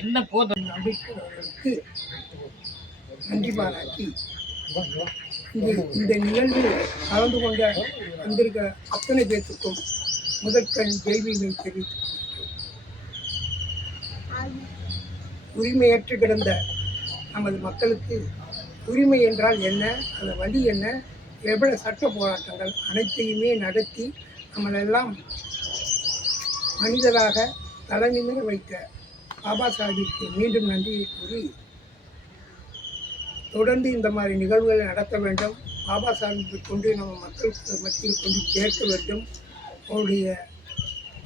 என்ன போதும் அம்பேத்கர் அவர்களுக்கு நன்றி பாராட்டி இந்த நிகழ்வில் கலந்து கொண்ட வந்திருக்க அத்தனை பேர்த்துக்கும் முதற்கண் கேள்விகளை தெரிவித்துக் உரிமையற்று கிடந்த நமது மக்களுக்கு உரிமை என்றால் என்ன, அந்த வழி என்ன, எவ்வளவு சட்ட போராட்டங்கள் அனைத்தையுமே நடத்தி நம்மளெல்லாம் மனிதராக தலைநிமிர வைத்த பாபா சாஹிப்பிற்கு மீண்டும் நன்றியை கூறி தொடர்ந்து இந்த மாதிரி நிகழ்வுகளை நடத்த வேண்டும். பாபா சாஹிப்பை கொண்டு நம்ம மக்களுக்கு மத்தியில் கொண்டு சேர்க்க வேண்டும். அவருடைய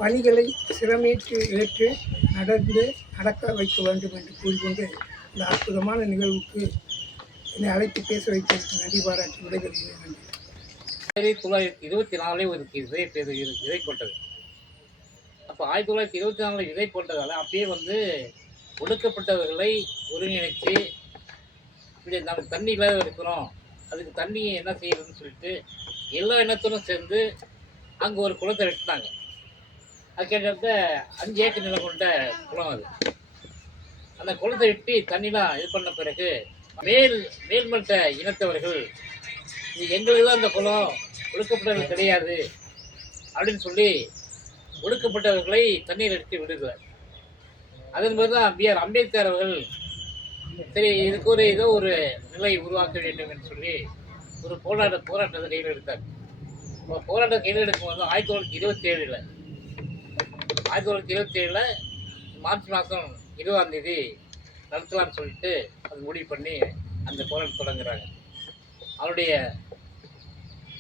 பணிகளை சிறமேற்று ஏற்று நடக்க வைக்க வேண்டும் என்று கூறிக்கொண்டு இந்த அற்புதமான நிகழ்வுக்கு என்னை அழைத்து பேச வைப்பதற்கு நன்றி பாராட்டி விடைபெறுகிறேன். நன்றி. 1924 ஒரு விதை போட்டது. அப்போ 1924 விதை போட்டதால் அப்பயே ஒடுக்கப்பட்டவர்களை ஒருங்கிணைச்சு இப்படி நமக்கு தண்ணி இல்லாத இருக்கிறோம், அதுக்கு தண்ணி என்ன செய்யறதுன்னு சொல்லிட்டு எல்லா இனத்தோடும் சேர்ந்து அங்கே ஒரு குளத்தை வெட்டினாங்க. அது கிட்டத்தட்ட 5 ஏக்கர் நிலம் கொண்ட குளம். அது அந்த குளத்தை வெட்டி தண்ணிலாம் இது பண்ண பிறகு மேல்மட்ட இனத்தவர்கள் எங்களுக்கு தான் அந்த குளம், ஒடுக்கப்பட்டவர்கள் கிடையாது அப்படின்னு சொல்லி ஒடுக்கப்பட்டவர்களை தண்ணீர் எடுத்து விடுகிறார். அதன் பிறகு தான் B.R. அம்பேத்கர் அவர்கள் சரி இதுக்கு ஏதோ ஒரு நிலை உருவாக்க வேண்டும் என்று சொல்லி ஒரு போராட்டத்தை கையில் எடுத்தார். போராட்டத்தை கையில் எடுக்கும்போது 1927 மார்ச் மாதம் 20ஆம் தேதி நடத்தலாம்னு சொல்லிட்டு அது முடிவு பண்ணி அந்த போராட்டம் தொடங்குறாங்க. அவருடைய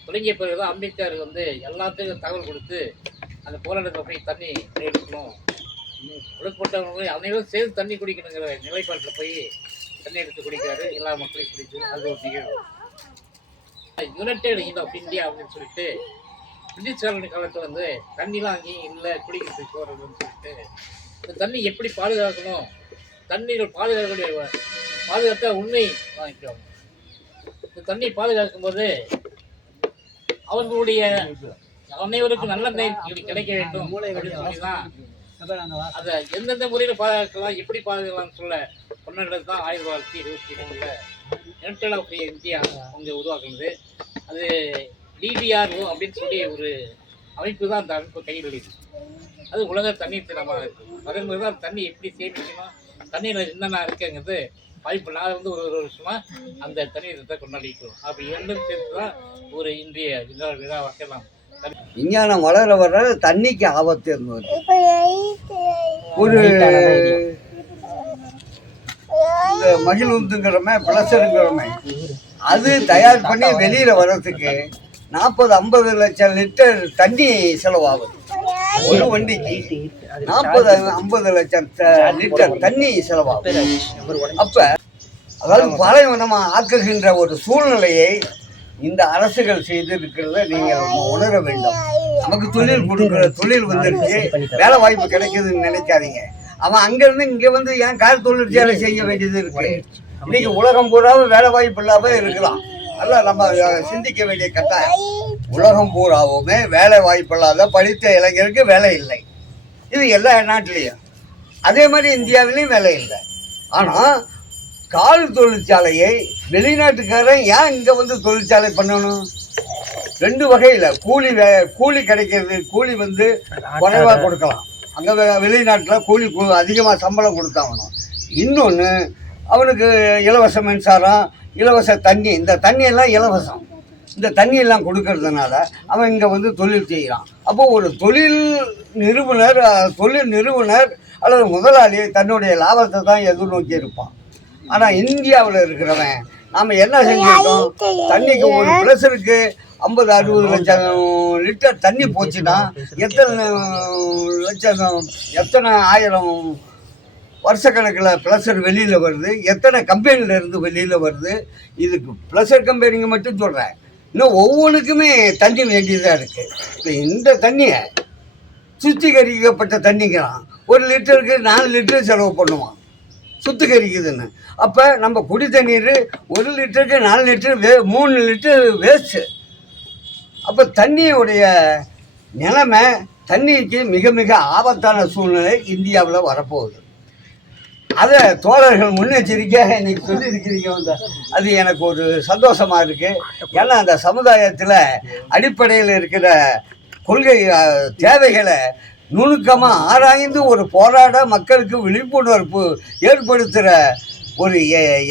தொடங்கிய பிறகு தான் அம்பேத்கர் எல்லாத்துக்கும் தகவல் கொடுத்து அந்த போராட்டத்தை போய் தண்ணி எடுக்கணும், ஒடுக்கப்பட்டவங்களை அனைவரும் சேர்ந்து தண்ணி குடிக்கணுங்கிற நிலைப்பாட்டில் போய் தண்ணி எடுத்து குடிக்கிறாரு. எல்லா மக்களையும் குடிச்சு அது ஒரு நிகழ்வு. யுனைடெட் ஆஃப் இந்தியா அப்படின்னு சொல்லிட்டு பிரிட்டிஷ் காலத்தில் தண்ணிலாம் அங்கேயும் இல்லை, குடிக்கிறதுக்கு போகிறதுன்னு சொல்லிட்டு இந்த தண்ணி எப்படி பாதுகாக்கணும், தண்ணீர் பாதுகாத்த உண்மை வாங்கிக்குவாங்க. இந்த தண்ணி பாதுகாக்கும் போது அவர்களுடைய அனைவருக்கும் நல்ல நீர் கிடைக்க வேண்டும் அப்படின்னு சொல்லி தான் அதை எந்தெந்த முறையில் பாதுகாக்கலாம், எப்படி பாதுகாக்கலாம்னு சொல்ல கொண்டாடுறது தான் 1922 யுனைடெட் ஆஃப் இந்தியா அவங்க உருவாக்குனது. அது DBRO அப்படின்னு சொல்லி ஒரு அமைப்பு தான் அந்த அமைப்பு கையில் இருக்குது. அது உலக தண்ணீர் தினமாக இருக்குது. அதே மாதிரி தான் தண்ணி எப்படி சேமிக்கணும், தண்ணீர் என்னென்ன இருக்குங்கிறது வாய்ப்பு. நான் ஒரு வருஷமாக அந்த தண்ணீர் தினத்தை கொண்டாடிக்கிறோம். அப்படி இரண்டும் சேர்த்து தான் ஒரு இன்றைய விழாவாக நாம் விஞ்ஞானம் வளர வர தண்ணிக்கு ஆபத்து இருந்தது. ஒரு மகிழ்வுங்கிறமே பிளஸருங்கிறமே அது தயார் பண்ணி வெளியில் வர்றதுக்கு 40-50 லட்சம் லிட்டர் தண்ணி செலவாகுது. ஒரு வண்டிக்கு 40-50 லட்சம் லிட்டர் தண்ணி செலவாகுது. அப்போ அதாவது பாலைவனம் ஆக்குகின்ற ஒரு சூழ்நிலையை இந்த அரசுகள் செய்து இருக்கிறத நீங்கள் உணர வேண்டும். நமக்கு தொழில் கொடுக்குற தொழில் வந்துருச்சு, வேலை வாய்ப்பு கிடைக்குதுன்னு நினைக்காதீங்க. அவன் அங்கேருந்து இங்கே ஏன் கார் தொழிற்சாலை செய்ய வேண்டியது இருக்கு. இன்னைக்கு உலகம் பூராவும் வேலை வாய்ப்பு இல்லாம இருக்கலாம். அதெல்லாம் நம்ம சிந்திக்க வேண்டிய கட்டாயம். உலகம் பூராவுமே வேலை வாய்ப்பு இல்லாத படித்த இளைஞருக்கு வேலை இல்லை. இது எல்லா நாட்டிலையும். அதே மாதிரி இந்தியாவிலையும் வேலை இல்லை. ஆனால் கால் தொழிற்சாலையை வெளிநாட்டுக்காரன் ஏன் இங்கே தொழிற்சாலை பண்ணணும்? 2 வகையில் கூலி கிடைக்கிறது. கூலி குறைவாக கொடுக்கலாம். அங்கே வெளிநாட்டில் கூலி அதிகமாக சம்பளம் கொடுத்தாகணும். இன்னொன்று அவனுக்கு இலவச மின்சாரம், இலவச தண்ணி. இந்த தண்ணியெல்லாம் இலவசம். இந்த தண்ணியெல்லாம் கொடுக்கறதுனால அவன் இங்கே தொழில் செய்கிறான். அப்போது ஒரு தொழில் நிறுவனர் அல்லது முதலாளி தன்னுடைய லாபத்தை தான் எதிர்நோக்கி இருப்பான். ஆனால் இந்தியாவில் இருக்கிறவன் நாம் என்ன செஞ்சிருக்கோம், தண்ணிக்கு ஒரு ப்ரெஷருக்கு 50-60 லட்சம் லிட்டர் தண்ணி போச்சுன்னா எத்தனை ஆயிரம் வருஷக்கணக்கில் ப்ளஸர் வெளியில் வருது, எத்தனை கம்பெனியிலேருந்து வெளியில் வருது. இதுக்கு ப்ளஸர் கம்பெனிங்க மட்டும் சொல்கிறேன், இன்னும் ஒவ்வொன்றுக்குமே தண்ணி வேண்டியதாக இருக்குது. இப்போ இந்த தண்ணியை சுத்திகரிக்கப்பட்ட தண்ணிக்கிறான். 1 லிட்டருக்கு 4 லிட்டர் செலவு பண்ணுவான் சுத்திகரிக்குதுன்னு. அப்போ நம்ம குடி தண்ணீர் 1 லிட்டருக்கு 4 லிட்டர் 3 லிட்டர் வேஸ்ட்டு. அப்போ தண்ணியுடைய நிலைமை தண்ணீருக்கு மிக மிக ஆபத்தான சூழ்நிலை இந்தியாவில் வரப்போகுது. அதை தோழர்கள் முன்னெச்சரிக்கையாக இன்னைக்கு சொல்லியிருக்கிறீங்க வந்து அது எனக்கு ஒரு சந்தோஷமாக இருக்குது. ஏன்னா அந்த சமுதாயத்தில் அடிப்படையில் இருக்கிற கொள்கை தேவைகளை நுணுக்கமாக ஆராய்ந்து ஒரு போராட மக்களுக்கு விழிப்புணர்வு ஏற்படுத்துகிற ஒரு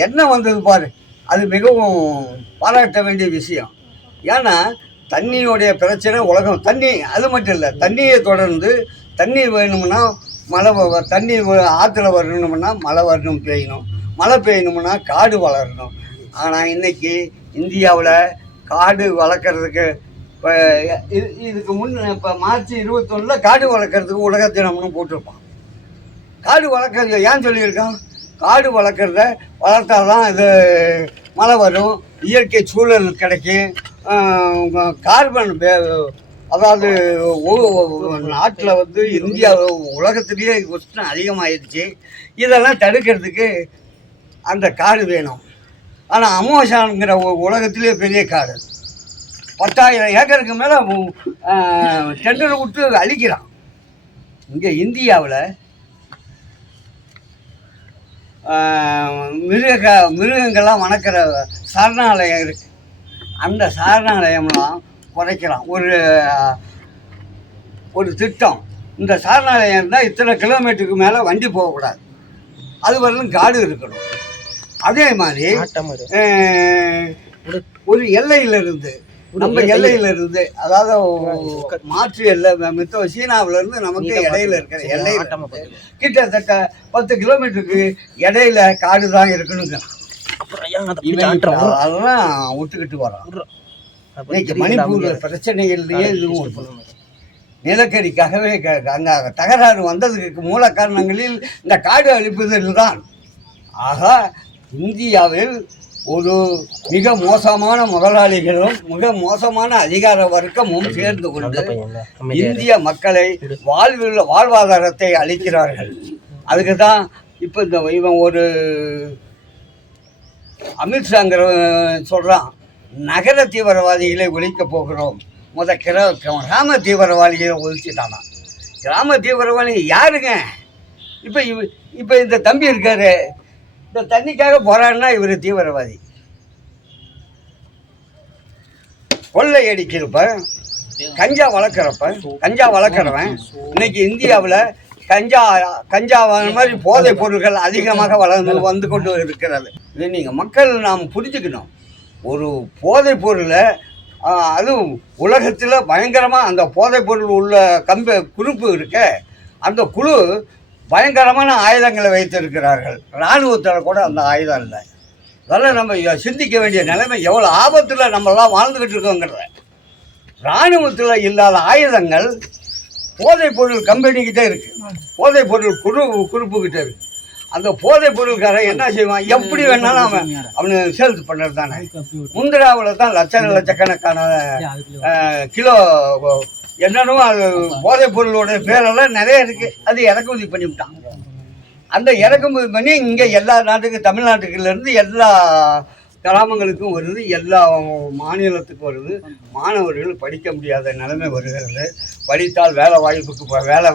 எண்ணம் வந்தது பாரு, அது மிகவும் பாராட்ட வேண்டிய விஷயம். ஏன்னா தண்ணியோடைய பிரச்சனை உலகம் தண்ணி அது மட்டும் இல்லை, தண்ணியை தொடர்ந்து தண்ணீர் வேணும்னா மழை தண்ணி ஆற்றுல வரணும்னா மழை வரணும் பெய்யணும், மழை பெய்யணும்னா காடு வளரணும். ஆனால் இன்றைக்கி இந்தியாவில் காடு வளர்க்குறதுக்கு இப்போ இதுக்கு இப்போ மார்ச் 21 காடு வளர்க்குறதுக்கு உலக தினம்னு போட்டிருப்பான். காடு வளர்க்குறது ஏன் சொல்லியிருக்கான்? காடு வளர்க்குறத வளர்த்தாதான் இது மழை வரும், இயற்கை சூழல் கிடைக்கும், கார்பன் அதாவது நாட்டில் வந்து இந்தியா உலகத்திலேயே உஷ்ணம் அதிகமாகிடுச்சு. இதெல்லாம் தடுக்கிறதுக்கு அந்த காடு வேணும். ஆனால் அமோசான்ங்கிற உலகத்திலே பெரிய காடு 10,000 ஏக்கருக்கு மேலே டெண்டரை விட்டு அழிக்கிறான். இங்கே இந்தியாவில் மிருகங்கள்லாம் வணக்கிற சரணாலயம் இருக்குது. அந்த சரணாலயம்லாம் குறைக்கலாம். ஒரு திட்டம், இந்த சரணாலயம் இருந்தால் இத்தனை கிலோமீட்டருக்கு மேலே வண்டி போகக்கூடாது, அது வரலும் காடு இருக்கணும். அதே மாதிரி ஒரு எல்லையிலிருந்து நம்ம எல்லையிலிருந்து அதாவது மாற்று எல்லை மித்த சீனாவிலேருந்து நமக்கு இடையில இருக்கிற எல்லையில் கிட்டத்தட்ட 10 கிலோமீட்டருக்கு இடையில காடு தான் இருக்கணுங்க. அதெல்லாம் விட்டுக்கிட்டு வரோம். இன்னைக்கு மணிப்பூர் பிரச்சனைகள்லேயே இதுவும் நிலக்கரிக்காகவே அங்கே தகராறு வந்ததுக்கு மூல காரணங்களில் இந்த காடு அழிப்புதல் தான். ஆக இந்தியாவில் ஒரு மிக மோசமான முதலாளிகளும் மிக மோசமான அதிகார வர்க்கமும் சேர்ந்து கொண்டு இந்திய மக்களை வாழ்வாதாரத்தை அளிக்கிறார்கள். அதுக்கு தான் இப்போ இவன் ஒரு அமித்ஷாங்கிற சொல்கிறான், நகர தீவிரவாதிகளை ஒழிக்கப் போகிறோம். கிராம தீவிரவாதிகளை ஒழிச்சுட்டானா? கிராம தீவிரவாதி யாருங்க? இப்போ இந்த தம்பி இருக்காரு, இந்த தண்ணிக்காக போராடினா இவர் தீவிரவாதி. கொள்ளை அடிக்கிறப்ப கஞ்சா வளர்க்குறவன் இன்னைக்கு இந்தியாவில் கஞ்சா மாதிரி போதைப் பொருட்கள் அதிகமாக வந்து கொண்டு இருக்கிறது. இது நீங்கள் மக்கள் நாம் புரிஞ்சுக்கணும். ஒரு போதைப் பொருளை அதுவும் உலகத்தில் பயங்கரமாக அந்த போதைப் பொருள் உள்ள குரூப்பு இருக்க, அந்த குழு பயங்கரமான ஆயுதங்களை வைத்திருக்கிறார்கள். இராணுவத்தில் கூட அந்த ஆயுதம் இல்லை. அதெல்லாம் நம்ம சிந்திக்க வேண்டிய நிலைமை, எவ்வளோ ஆபத்தில் நம்மளாம் வாழ்ந்துக்கிட்டு இருக்கோங்கிறத. இராணுவத்தில் இல்லாத ஆயுதங்கள் போதைப் பொருள் கம்பெனிக்கிட்டே இருக்குது, போதைப் பொருள் குரூப்புக்கிட்டே இருக்குது. அந்த போதைப் பொருள்காரன் என்ன செய்வான்? எப்படி வேணாலும் அவனு சேல்ஸ் பண்ணுறது தானே. முந்திராவில் தான் லட்சக்கணக்கான கிலோ என்னென்னோ அது போதைப் பொருளோட பேரெல்லாம் நிறைய இருக்குது. அது இறக்குமதி பண்ணிவிட்டான். அந்த இறக்குமதி பண்ணி இங்கே எல்லா நாட்டுக்கு, தமிழ்நாட்டுக்குலேருந்து எல்லா கிராமங்களுக்கும் வருது, எல்லா மாநிலத்துக்கும் வருது. மாணவர்கள் படிக்க முடியாத நிலைமை வருகிறது. படித்தால் வேலை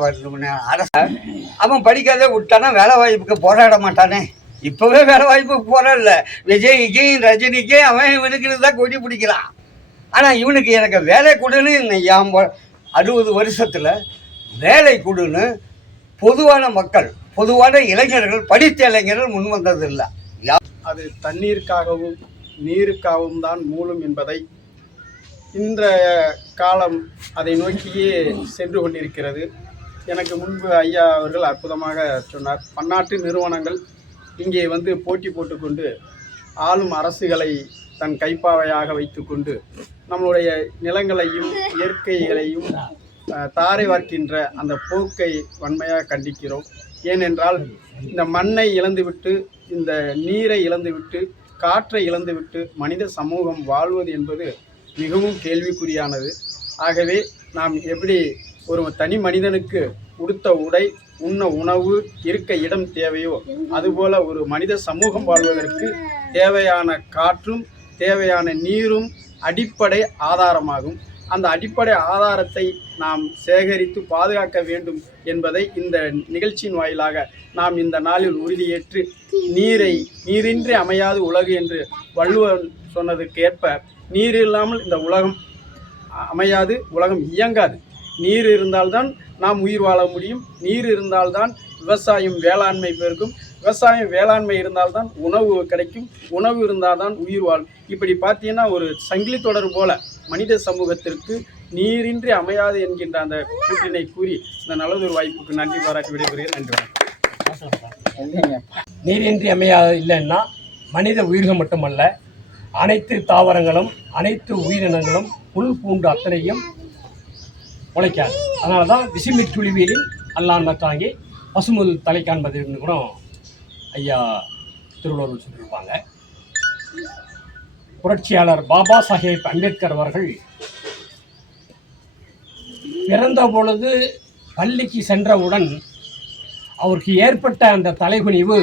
வரணும்னு அரசு அவன் படிக்காதே விட்டானா வேலை வாய்ப்புக்கு போராட மாட்டானே. இப்போவே வேலை வாய்ப்புக்கு போராடல. விஜய்க்கும் ரஜினிக்கும் அவன் இவனுக்கு தான் கொடி பிடிக்கிறான். ஆனால் இவனுக்கு எனக்கு வேலை கொடுன்னு 60 வருஷத்தில் வேலை கொடுன்னு பொதுவான மக்கள், பொதுவான இளைஞர்கள், படித்த இளைஞர்கள் முன் வந்ததில்லை. அது தண்ணீருக்காகவும் நீருக்காகவும் தான் மூலம் என்பதை இன்ற காலம் அதை நோக்கியே சென்று கொண்டிருக்கிறது. எனக்கு முன்பு ஐயா அவர்கள் அற்புதமாக சொன்னார். பன்னாட்டு நிறுவனங்கள் இங்கே வந்து போட்டி போட்டுக்கொண்டு ஆளும் அரசுகளை தன் கைப்பாவையாக வைத்துக்கொண்டு நம்மளுடைய நிலங்களையும் இயற்கைகளையும் தாரை வார்க்கின்ற அந்த போக்கை வன்மையாக கண்டிக்கிறோம். ஏனென்றால் இந்த மண்ணை இழந்துவிட்டு, இந்த நீரை இழந்துவிட்டு, காற்றை இழந்துவிட்டு மனித சமூகம் வாழ்வது என்பது மிகவும் கேள்விக்குறியானது. ஆகவே நாம் எப்படி ஒரு தனி மனிதனுக்கு உடுத்த உடை, உண்ண உணவு, இருக்க இடம் தேவையோ அதுபோல ஒரு மனித சமூகம் வாழ்வதற்கு தேவையான காற்றும் தேவையான நீரும் அடிப்படை ஆதாரமாகும். அந்த அடிப்படை ஆதாரத்தை நாம் சேகரித்து பாதுகாக்க வேண்டும் என்பதை இந்த நிகழ்ச்சியின் வாயிலாக நாம் இந்த நாளில் உறுதியேற்று நீரின்றி அமையாது உலகு என்று வள்ளுவன் சொன்னதுக்கு ஏற்ப நீர் இல்லாமல் இந்த உலகம் அமையாது, உலகம் இயங்காது. நீர் இருந்தால்தான் நாம் உயிர் வாழ முடியும். நீர் இருந்தால்தான் விவசாயம் வேளாண்மை பெருக்கும். விவசாயம் வேளாண்மை இருந்தால்தான் உணவு கிடைக்கும். உணவு இருந்தால்தான் உயிர் வாழும். இப்படி பார்த்தீங்கன்னா ஒரு சங்கிலி தொடர் போல மனித சமூகத்திற்கு நீரின்றி அமையாது என்கின்ற அந்த கூற்றினை கூறி இந்த நல்லதொரு வாய்ப்புக்கு நன்றி பாராட்டி விடைபெறுகிறேன். நன்றி. நீரின்றி அமையாது இல்லைன்னா மனித உயிர்கள் மட்டுமல்ல, அனைத்து தாவரங்களும் அனைத்து உயிரினங்களும் புல் பூண்டு அத்தனையும் உழைக்காது. அதனால தான் விசும்பி துளிவீரில் அல்லான் மற்றாங்கி பசுமுது தலை காண்பதுன்னு கூட ஐயா திருவள்ளுவர் சொல்லியிருப்பாங்க. புரட்சியாளர் பாபா சாஹேப் அம்பேத்கர் அவர்கள் பிறந்த பொழுது பள்ளிக்கு சென்றவுடன் அவருக்கு ஏற்பட்ட அந்த தலைகுனிவு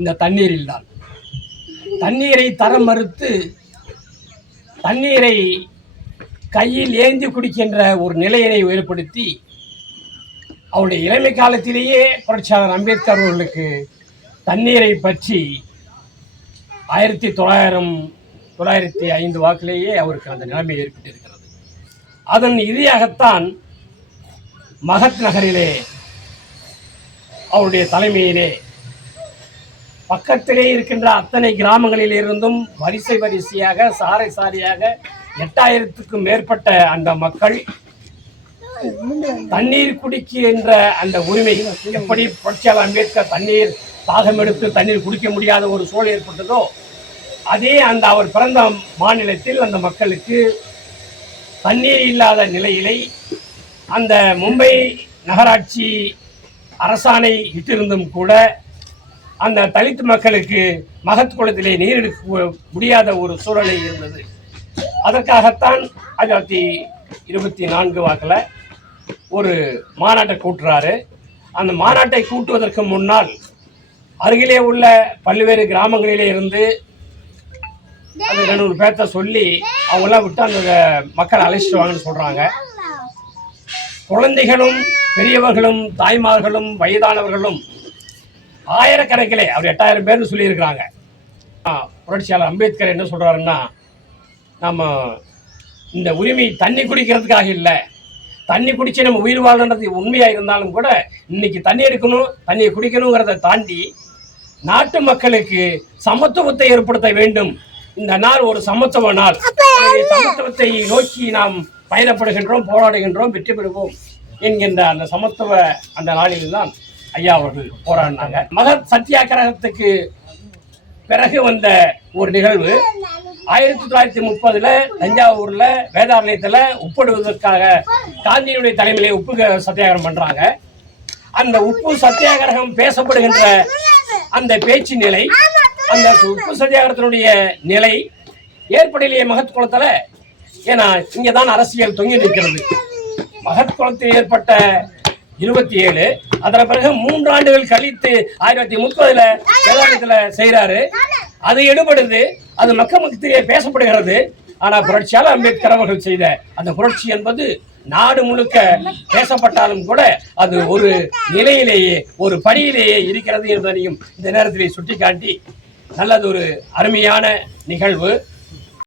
இந்த தண்ணீரில் தான். தண்ணீரை தரம் மறுத்து தண்ணீரை கையில் ஏந்தி குடிக்கின்ற ஒரு நிலையினை ஏற்படுத்தி அவருடைய இளமை காலத்திலேயே புரட்சியாளர் அம்பேத்கர் அவர்களுக்கு தண்ணீரை பற்றி 1905 வாக்கிலேயே அவருக்கு அந்த நிலைமை ஏற்பட்டிருக்கிறது. அதன் இறுதியாகத்தான் மகத் நகரிலே அவருடைய தலைமையிலே பக்கத்திலே இருக்கின்ற அத்தனை கிராமங்களிலிருந்தும் வரிசையாக சாரை சாரியாக 8000க்கும் மேற்பட்ட அந்த மக்கள் தண்ணீர் குடிக்கின்ற அந்த உரிமை, எப்படி புரட்சியாளர் அம்பேத்கர் தண்ணீர் தாகம் எடுத்து தண்ணீர் குடிக்க முடியாத ஒரு சூழல் ஏற்பட்டதோ, அதே அந்த அவர் பிறந்த மாநிலத்தில் அந்த மக்களுக்கு தண்ணீர் இல்லாத நிலையிலே அந்த மும்பை நகராட்சி அரசாணை இட்டிருந்தும் கூட அந்த தலித் மக்களுக்கு மகத் குளத்திலே நீர் எடுக்க முடியாத ஒரு சூழலை இருந்தது. அதற்காகத்தான் 1924 வாக்கில் ஒரு மாநாட்டை கூட்டுறாரு. அந்த மாநாட்டை கூட்டுவதற்கு முன்னால் அருகிலே உள்ள பல்வேறு கிராமங்களிலே இருந்து அது 200 பேர்த்த சொல்லி அவங்களாம் விட்டு அந்த மக்களை அழைச்சிட்டு வாங்கன்னு சொல்கிறாங்க. குழந்தைகளும் பெரியவர்களும் தாய்மார்களும் வயதானவர்களும் ஆயிரக்கணக்கிலே, அவர் 8000 பேர்னு சொல்லியிருக்கிறாங்க. புரட்சியாளர் அம்பேத்கர் என்ன சொல்கிறாருன்னா, நம்ம இந்த உரிமை தண்ணி குடிக்கிறதுக்காக இல்லை, தண்ணி குடிச்சு நம்ம உயிர் வாழன்றது உண்மையாக இருந்தாலும் கூட இன்னைக்கு தண்ணி எடுக்கணும், தண்ணியை குடிக்கணுங்கிறத தாண்டி நாட்டு மக்களுக்கு சமத்துவத்தை ஏற்படுத்த வேண்டும். இந்த நாள் ஒரு சமத்துவ நாள். சமத்துவத்தை நோக்கி நாம் பயணப்படுகின்றோம், போராடுகின்றோம், வெற்றி பெறுவோம் என்கின்ற அந்த சமத்துவ அந்த நாளில் தான் ஐயா அவர்கள் போராடினாங்க. மகத் சத்தியாகிரகத்துக்கு பிறகு வந்த ஒரு நிகழ்வு 1930 தஞ்சாவூர்ல வேதாரண்யத்தில் உப்பிடுவதற்காக காந்தியினுடைய தலைமையிலே உப்பு சத்தியாகிரகம் பண்றாங்க. அந்த உப்பு சத்தியாகிரகம் பேசப்படுகின்ற அந்த பேச்சு நிலை, அந்த உப்பு சத்தியாகிரகத்தினுடைய நிலை ஏற்படலையே மகத் குளத்துல. ஏன்னா இங்கதான் அரசியல் தொங்கி நிற்கிறது. மகத் குளத்தில் ஏற்பட்ட 27, அதன் பிறகு 3 ஆண்டுகள் கழித்து 1930 வேதாரண்யத்துல செய்யறாரு. அது எடுபடுது, அது மக்களுக்கு பேசப்படுகிறது. ஆனா புரட்சியாளர் அம்பேத்கர் அவர்கள் செய்த அந்த புரட்சி என்பது நாடு முழுக்க பேசப்பட்டாலும் கூட அது ஒரு நிலையிலேயே, ஒரு படியிலேயே இருக்கிறது என்பதையும் இந்த நேரத்திலே சுட்டிக்காட்டி நல்லது ஒரு அருமையான நிகழ்வு.